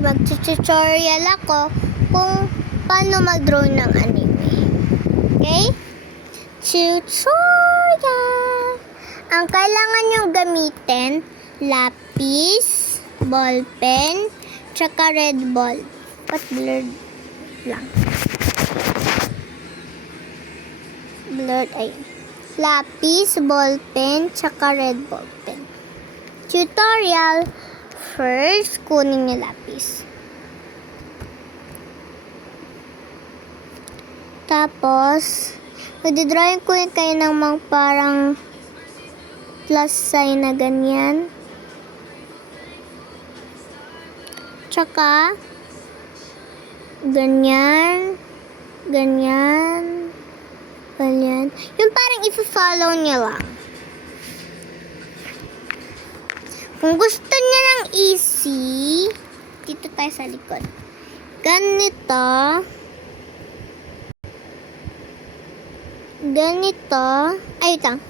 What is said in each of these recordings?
mag-tutorial ako kung paano mag-draw ng anime. Okay? Tutorial! Ang kailangan nyo gamitin, lapis, ballpen, tsaka red ball. But blurred lang. Blurred ay. Lapis, ballpen, tsaka red ballpen. Tutorial. First, kunin yung lapis. Tapos, magdodrawing ko yung kayo ng mga parang plus sign na ganyan. Tsaka, ganyan, ganyan, ganyan. Yung parang i-follow niya lang. Kung gusto niya ng easy, dito tayo sa likod. Ganito. Ganito. Ay, ito.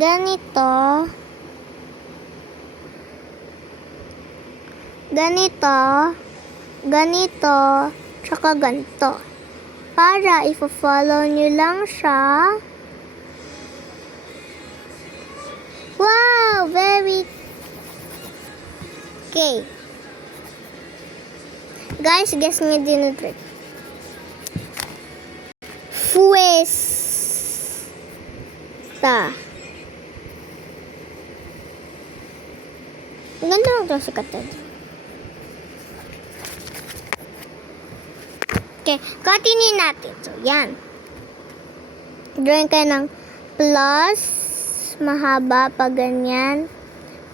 Ganito. Ganito. Ganito. Tsaka ganito. Para i-follow nyo lang siya. Wow! Very okay. Guys, guess nyo din yung trick. Fuesta. Ang ganda lang ito sa katad. Okay, continue natin. So, yan. Drawing kayo ng plus, mahaba, pag ganyan,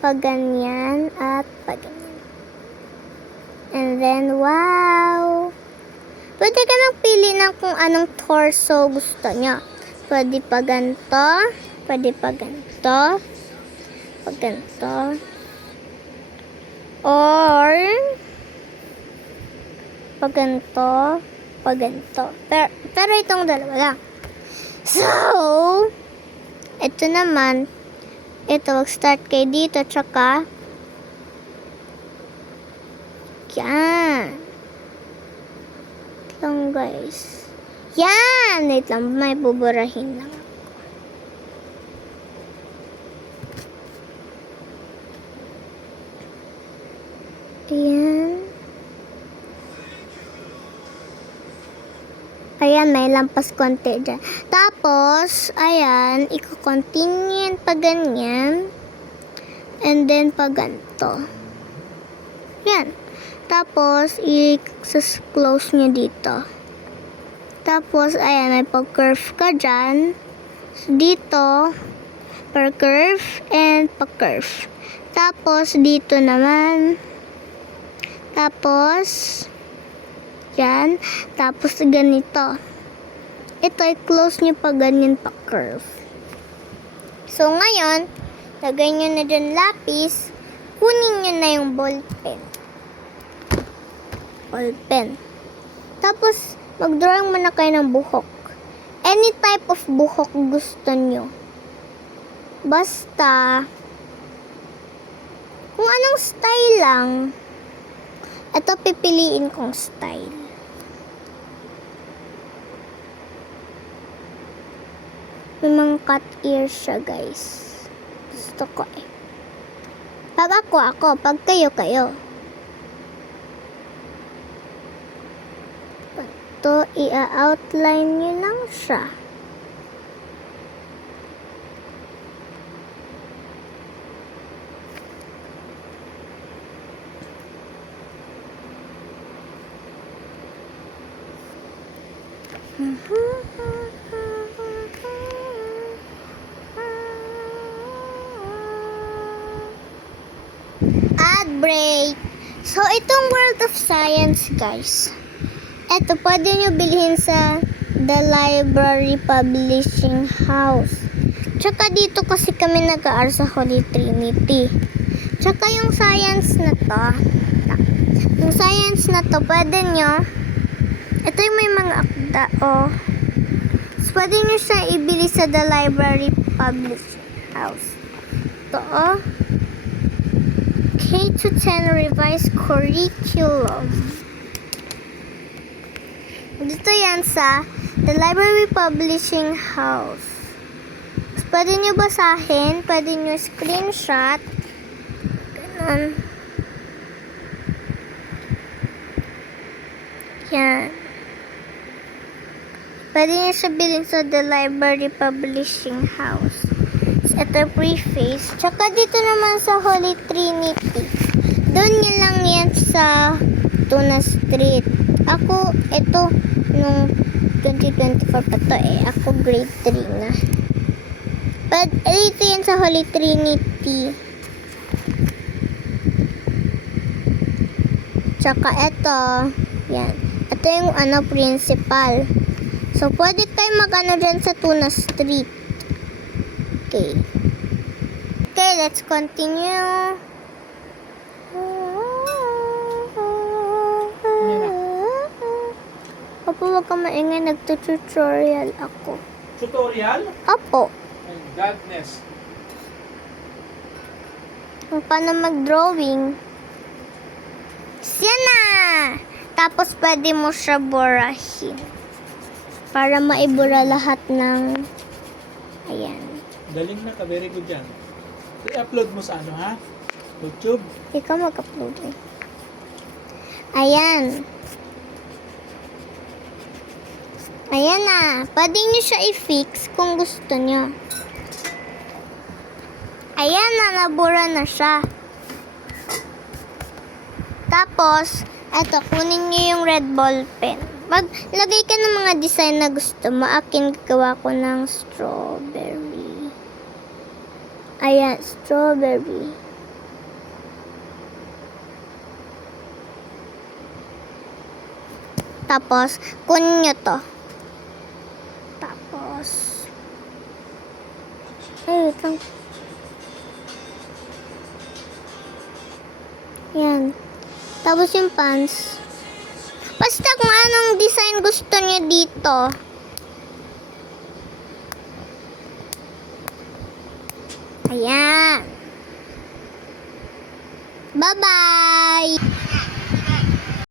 at pag ganyan. And then, wow! Pwede ka nang pili ng kung anong torso gusto niya. Pwede pa ganito, pwede pa ganito, pag ganito, or pag ganito, pag ganito. Pero itong dalawa lang. So, ito naman, ito, mag-start kayo dito, tsaka, yan. Wait lang, guys. Yan! Wait lang, may buburahin lang. Ayan. Ayan, may lampas konti dyan. Tapos, ayan, i-continue yan pa ganyan. And then, pa ganito. Yan. Tapos, i-close nyo dito. Tapos, ayan, may pag-curve ka dyan. Dito, per-curve and pa-curve. Tapos, dito naman. Tapos, yan. Tapos, ganito. Ito, i-close nyo pa ganyan pa-curve. So, ngayon, lagay nyo na dyan lapis. Kunin nyo na yung ballpen. Ballpen. Tapos, mag-drawing muna kayo ng buhok. Any type of buhok gusto nyo. Basta, kung anong style lang, ito pipiliin kong style. May mga cut ears siya, guys. Gusto ko eh. Pag ako. Pag kayo. Ito, i-outline nyo lang siya. Ad break. So, itong World of Science, guys. Ito, pwede nyo bilhin sa The Library Publishing House. Tsaka dito kasi kami nag-aaral sa Holy Trinity. Tsaka yung science na to. Yung science na to, pwede nyo. Ito yung may mga akda, oh. So, pwede nyo siya ibili sa The Library Publishing House. Ito, oh. K-10 revised curriculum. Dito yan sa The Library Publishing House. Pwede nyo basahin, pwede nyo screenshot. Ganun. Yan. Pwede nyo siya bilhin sa The Library Publishing House. Ito preface. Tsaka dito naman sa Holy Trinity. Doon nyo lang yan sa Tuna Street. Ako, ito, nung 2024 pa to eh. Ako grade 3 na. But, dito yan sa Holy Trinity. Tsaka ito, yan. Ito yung principal. So, pwede tayo mag-ano dyan sa Tuna Street. Okay. Okay, let's continue. Opo, wag ka maingay. Nagtututorial ako. Tutorial? Opo. My godness. Kung paano mag-drawing. Yan na! Tapos, pwede mo siya burahin. Para maibura lahat ng... Ayan. Galing na ka. Very good yan. I-upload mo sa ano, ha? YouTube? Ikaw mag-upload eh. Ayan. Ayan na. Pwede nyo siya i-fix kung gusto nyo. Ayan na. Nabura na siya. Tapos, eto, kunin nyo yung red ball pen. Maglagay ka ng mga design na gusto mo. Akin gawa ko ng strawberry. Ayan, strawberry. Tapos, kunin nyo to. Tapos, ay, wait lang. Yan. Tapos yung pants. Basta kung anong design gusto niyo dito. Ayan. Bye-bye!